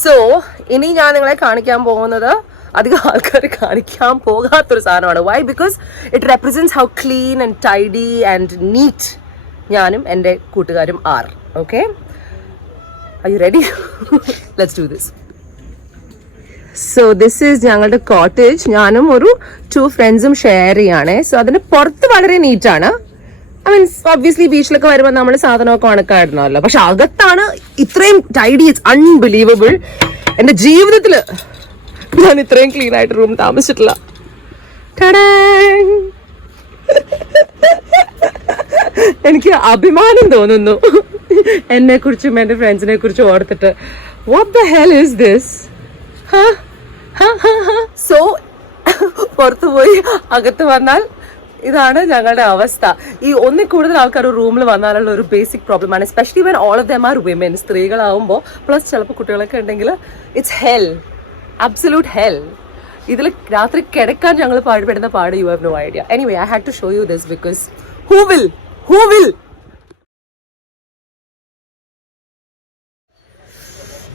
സോ ഇനി ഞാൻ നിങ്ങളെ കാണിക്കാൻ പോകുന്നത് അധികം ആൾക്കാർ കാണിക്കാൻ പോകാത്തൊരു സാധനമാണ്. Why? Because it represents how clean and tidy and neat ഞാനും എൻ്റെ കൂട്ടുകാരും are. Okay, are you ready? Let's do this. So this is ഞങ്ങളുടെ കോട്ടേജ്. ഞാനും ഒരു 2 ഫ്രണ്ട്സും ഷെയർ ചെയ്യാണ്. സോ അതിന് പുറത്ത് വളരെ നീറ്റാണ്. ഐ മീൻസ് ഒബ്വിയസ്ലി ബീച്ചിലൊക്കെ വരുമ്പോൾ നമ്മൾ സാധനമൊക്കെ ഉണക്കായിടണമല്ലോ. പക്ഷെ അകത്താണ് ഇത്രയും ടൈഡി. It's unbelievable. എൻ്റെ ജീവിതത്തിൽ ഞാൻ ഇത്രയും ക്ലീൻ ആയിട്ട് റൂം താമസിച്ചിട്ടില്ല. എനിക്ക് അഭിമാനം തോന്നുന്നു എന്നെ കുറിച്ചും എൻ്റെ ഫ്രണ്ട്സിനെ കുറിച്ചും ഓർത്തിട്ട്. What the hell is this? So പുറത്തു പോയി അകത്ത് വന്നാൽ ഇതാണ് ഞങ്ങളുടെ അവസ്ഥ. ഈ ഒന്നിൽ കൂടുതൽ ആൾക്കാർ റൂമിൽ വന്നാലുള്ള ഒരു ബേസിക് പ്രോബ്ലമാണ്. Especially when all of them are women. സ്ത്രീകളാവുമ്പോൾ പ്ലസ് ചിലപ്പോൾ കുട്ടികളൊക്കെ ഉണ്ടെങ്കിൽ ഇറ്റ്സ് ഹെൽ, അബ്സല്യൂട്ട് ഹെൽ. ഇതിൽ രാത്രി കിടക്കാൻ ഞങ്ങൾ പാടുപെടുന്ന പാട് you have no idea. Anyway, I had to show you this because who will?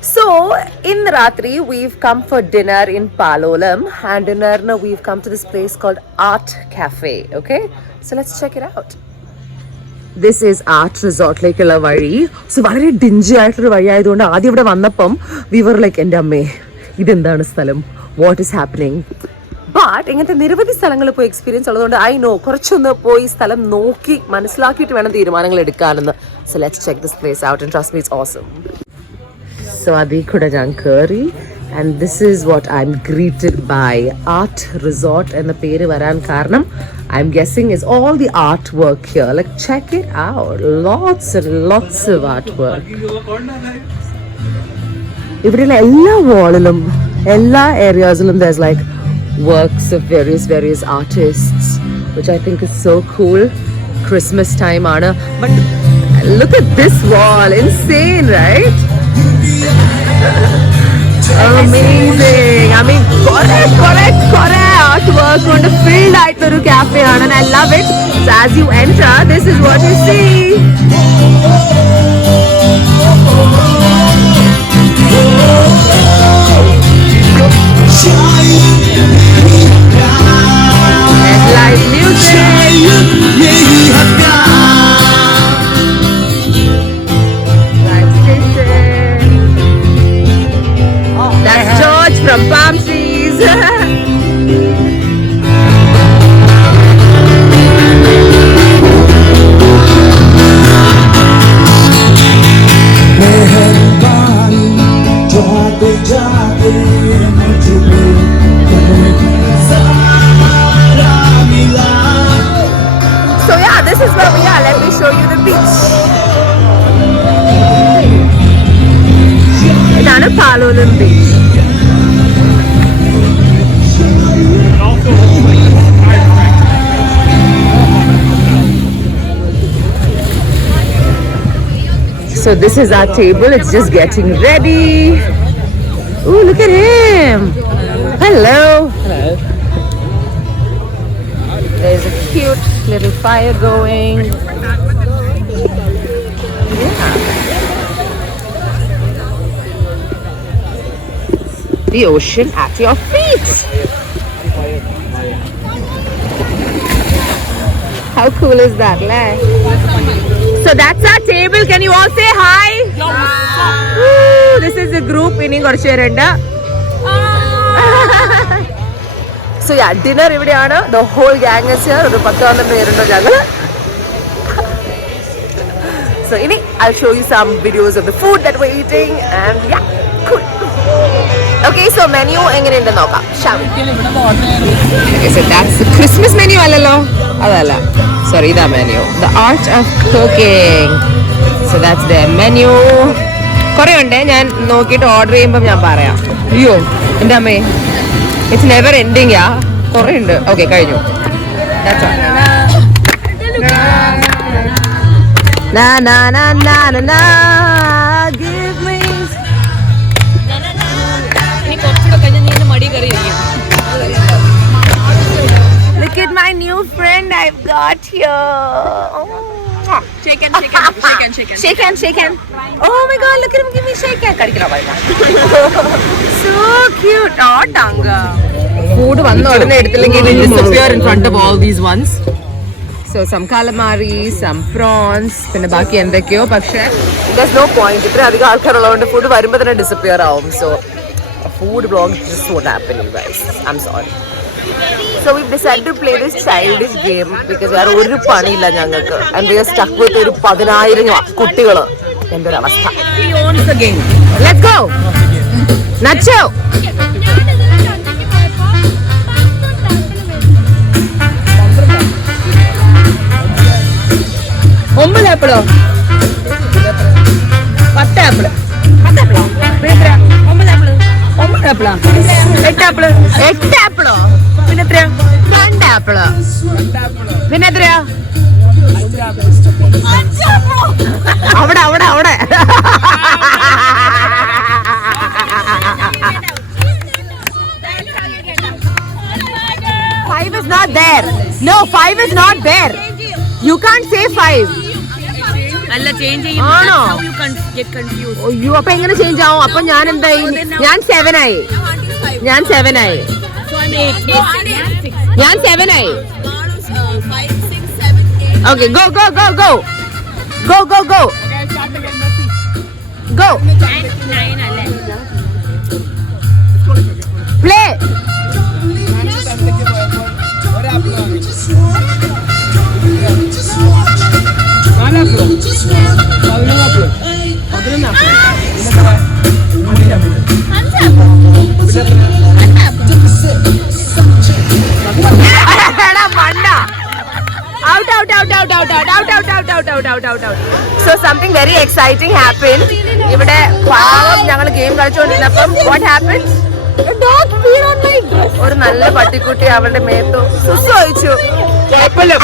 So, in Ratri, we've come for dinner in Palolem, and dinner we've come to this place called Art Cafe, okay? So, let's check it out. This is Art Resort lekkulla vazhi. So, വളരെ dingy ആയിട്ടുള്ള വഴി ആയതുകൊണ്ട് ആദ്യം ഇവിടെ വന്നപ്പം we were like, എൻ്റെ അമ്മേ ഇതെന്താണ് സ്ഥലം, what is happening? ബട്ട് ഇങ്ങനത്തെ നിരവധി സ്ഥലങ്ങൾ പോയി എക്സ്പീരിയൻസ് ഉള്ളതുകൊണ്ട് ഐ നോ കുറച്ചൊന്ന് പോയി സ്ഥലം നോക്കി മനസ്സിലാക്കിയിട്ട് വേണം തീരുമാനങ്ങൾ എടുക്കാനെന്ന്. So, let's check this place out and trust me, it's awesome. So adi kuda jan curry, and this is what I'm greeted by. Art Resort and the peru varan karanam I'm guessing is all the artwork here. Like, check it out, lots and lots of artwork. Ivide ella wallilum ella areasilum there's like works of various artists, which I think is so cool. Christmas time aana, but look at this wall, insane, right? Amazing. I mean, correct artwork on the filled out the cafe and I love it. So as you enter, this is what you see. And live music. From palm trees. So yeah, this is where we are. Let me show you the beach. It's Palolem Beach. So this is our table. It's just getting ready. Ooh, look at him. Hello. Hello. There's a cute little fire going. Yeah. The ocean at your feet. How cool is that, leh? So that's our table. Can you all say hi? Woo, this is a group meaning korcherenda. So yeah, dinner ivideyaanu. The whole gang is here. Oru 10-12 perundo jangal. So ini I'll show you some videos of the food that we're eating and yeah, cool. Okay, so menu engane undu nokka. Shall we? Okay, so that's the Christmas menu allalo. Adalla. Sorry, the menu. The art of cooking. So that's their menu. Kore unde njan nokkittu order cheyyumbom njan paraya. Ayyo, ende amme. It's never ending, yeah. Kore undu. Okay, kayinju. That's all. Na na na na na na. Give me. Ini korchuda kayinju neenu madi kari irikkum. Look at my new friend I've got here. Oh. Shake hand, shake hand, shake hand, shake hand. Shake hand, shake hand. Oh my God, look at him give me shake hand. Kadikira parna. So cute. Oh, Tanga. Food vannu odane eduthilengi it will disappear in front of all these ones. So some calamari, some prawns, പിന്നെ ബാക്കി എന്തൊക്കെയോ പക്ഷേ there's no point. ഇത്ര അധികം ആൾക്കാരുള്ളതുകൊണ്ട് ഫുഡ് വരുമ്പോൾ തന്നെ ഡിസപ്പിയർ ആവും. So a food vlog just won't happen, you guys. I'm sorry. So we've decided to play this childish game because വേറെ ഒരു പണിയില്ല ഞങ്ങൾക്ക്. And we are stuck with ഒരു 10,000 കുട്ടികൾ. എന്തൊരു അവസ്ഥ. He owns the game. Let's go. Nacho. ഒമ്പത് ആപ്പിളോ 10 ആപ്പിള് 9 ആപ്പിളാ 8 ആപ്പിള് 8 ആപ്പിളോ പിന്നെ എത്രയാ 2 ആപ്പിള് പിന്നെ എത്രയാ അവിടെ അവിടെ അവിടെ Five is not there. No, 5 is not there. You can't say 5. അല്ല ചേഞ്ച് ചെയ്യും. ആണോ? How you get confused. അയ്യോ അപ്പൊ എങ്ങനെ ചേഞ്ച് ആവും? അപ്പൊ ഞാൻ എന്തായി? ഞാൻ 7 ആയി. ഞാൻ 7 ആയി. So I'm 8. ഞാൻ 7 ആയി. Okay, go go go go. Go go go. Go. 9 അല്ലേ? Play. Out, out, out, out, out, out, out, out, out, out, out, out, out, out. So something very exciting happened. ഇവിടെ പാവം ഞങ്ങൾ ഗെയിം കളിച്ചുകൊണ്ടിരുന്നപ്പം what happened? A dog peed on my dress. ഒരു നല്ല പട്ടിക്കുട്ടി അവളുടെ മേത്തു സുസു ഒഴിച്ചു.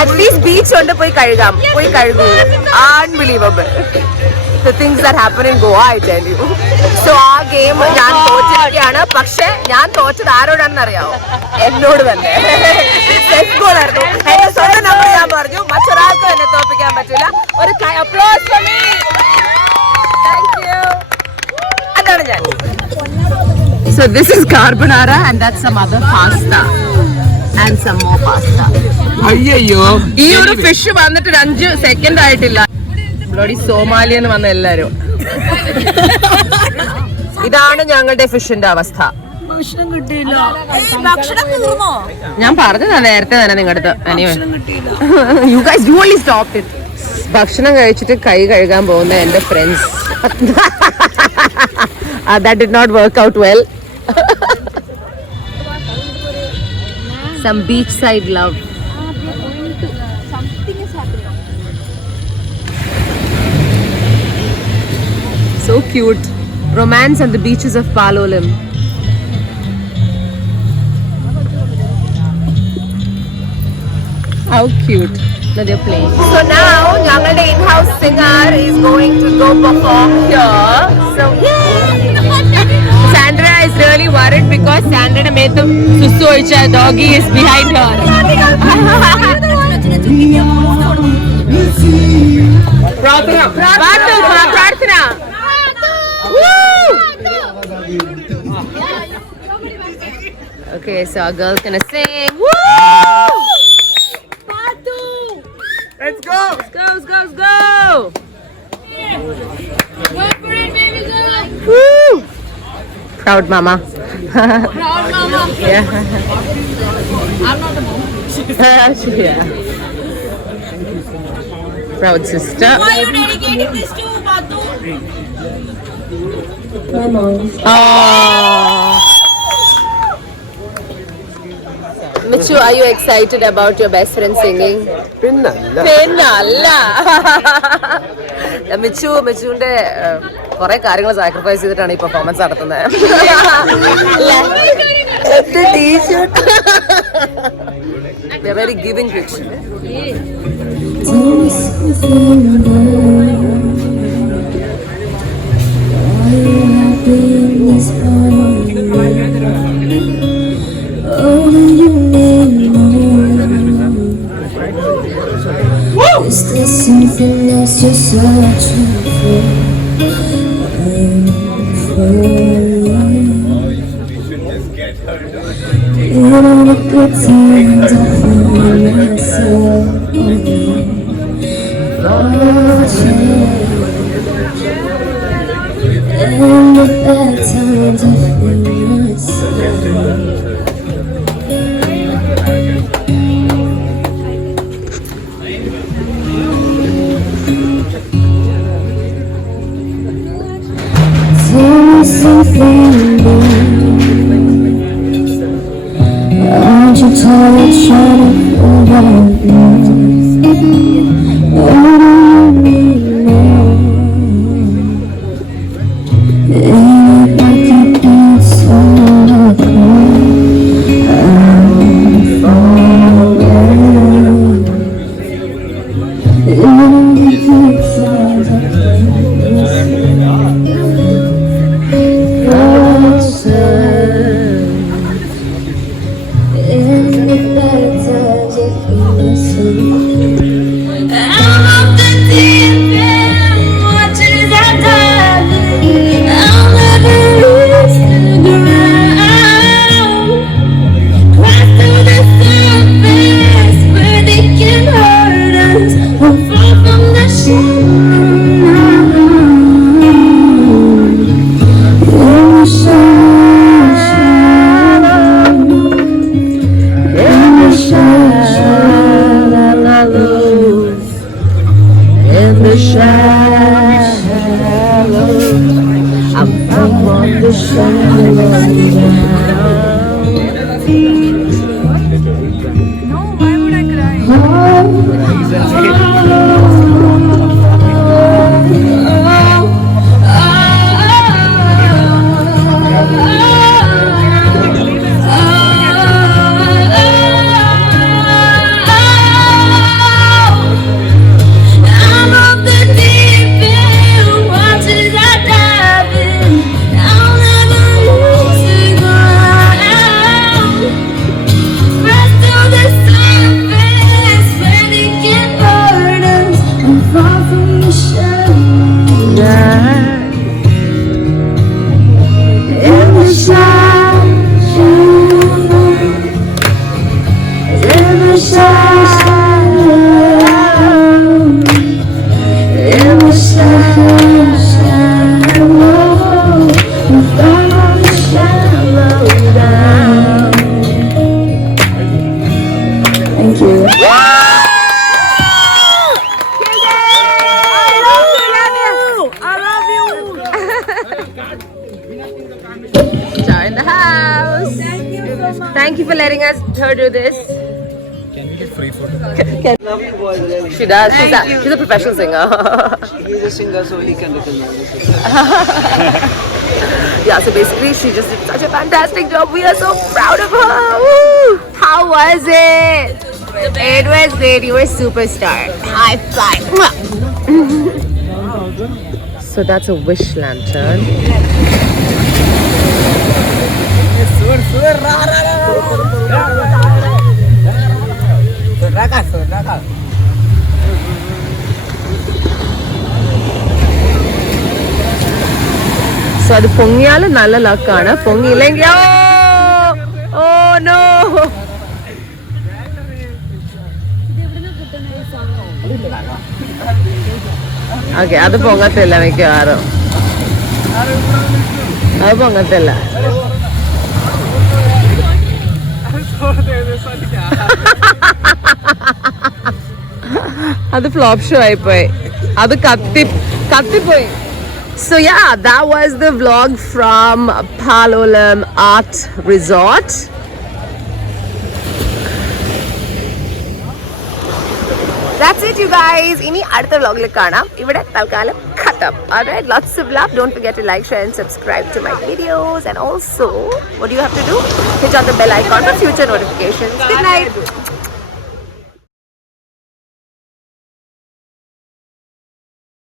അറ്റ്ലീസ്റ്റ് ബീച്ച് കൊണ്ട് പോയി കഴുകാം. പോയി കഴുകൂ. Unbelievable. The things that happen in Goa, I tell you. So ആ ഗെയിം ഞാൻ തോറ്റിരിക്കുകയാണ്. പക്ഷെ ഞാൻ തോറ്റത് ആരോടാണെന്ന് അറിയാവോ? എന്നോട് തന്നെ. സെറ്റ് ഗോൾ ആയിരുന്നു. എന്റെ സ്വന്തം നമ്പർ ഞാൻ പറഞ്ഞു. മറ്റൊരാൾക്കും എന്നെ തോൽപ്പിക്കാൻ പറ്റില്ല. ഒരു applause for me. Thank you. അതാണ് ഞാൻ. So this is carbonara and that's some other pasta and some more pasta. അയ്യോ ഈ ഒരു ഫിഷ് വന്നിട്ട് 5 സെക്കൻഡ് ആയിട്ടില്ല. ബ്ലോഡി സോമാലിയെന്ന് വന്ന എല്ലാരും. ഇതാണ് ഞങ്ങളുടെ ഫിഷിന്റെ അവസ്ഥ. ഭക്ഷണം കിട്ടിയില്ല. ഭക്ഷണം തീർന്നോ? ഞാൻ പറഞ്ഞതാ നേരത്തെ തന്നെ നിങ്ങളുടെ അടുത്ത്. You guys you only stopped it. ഭക്ഷണം കഴിച്ചിട്ട് കൈ കഴുകാൻ പോകുന്ന എന്റെ friends. That did not work out well. Some beachside love. Something is happening. So cute. Romance on the beaches of Palolem. How cute. Now they're playing. So now, ഞങ്ങളുടെ in-house singer is going to go perform here. So Sandra is really worried because Sandra made the susu oicha doggy is behind her. Pratna. Pratna. Woo! Okay, so our girl's gonna sing. Woo! let's go Let's go, let's go! Go for it, baby girl. Woo! Proud mama. Proud mama. Yeah. I'm not the mom. Yeah. Proud sister. Why are you dedicating this to Batu? Oh. Michu, are you excited about your best friend singing? പിന്നല്ല. മിച്ചുവിന്റെ കുറെ കാര്യങ്ങൾ സാക്രിഫൈസ് ചെയ്തിട്ടാണ് ഈ പെർഫോമൻസ് നടത്തുന്നത്. We are very giving rich. Is there something else just searching for in all the good times I find myself in the bad times I find myself. Tell me something more. Aren't you tired of trying to find out more? What do you need more? Ain't it like you've been so cold? I'm falling in the good times I Star in the house. Thank you for letting us her do this. Can we get free food? Lovely voice, really. She does. She's a professional singer. He's a singer, so he can recognize it. Yeah, so basically she just did such a fantastic job. We are so proud of her. Woo! How was it? It was great. You were a superstar. High five. So that's a wish lantern. So അത് പൊങ്ങിയാലും നല്ല ലക്കാണ്, പൊങ്ങിയില്ലെങ്കിൽ oh no. Okay, അത് പൊങ്ങത്തില്ല മിക്കവാറും, അത് പൊങ്ങത്തില്ല. അത് ഫ്ലോപ്പ് ഷോ ആയിപ്പോയി, അത് കത്തിപ്പോയി. So yeah, that was the vlog from Palolem Art Resort. That's it, you guys. Ini അടുത്ത vlogil കാണാം. ഇവിടെ തൽക്കാലം ഖത്തം. Alright, lots of love. Don't forget to like, share and subscribe to my videos. And also, what do you have to do? Hit on the bell icon for future notifications. Good night.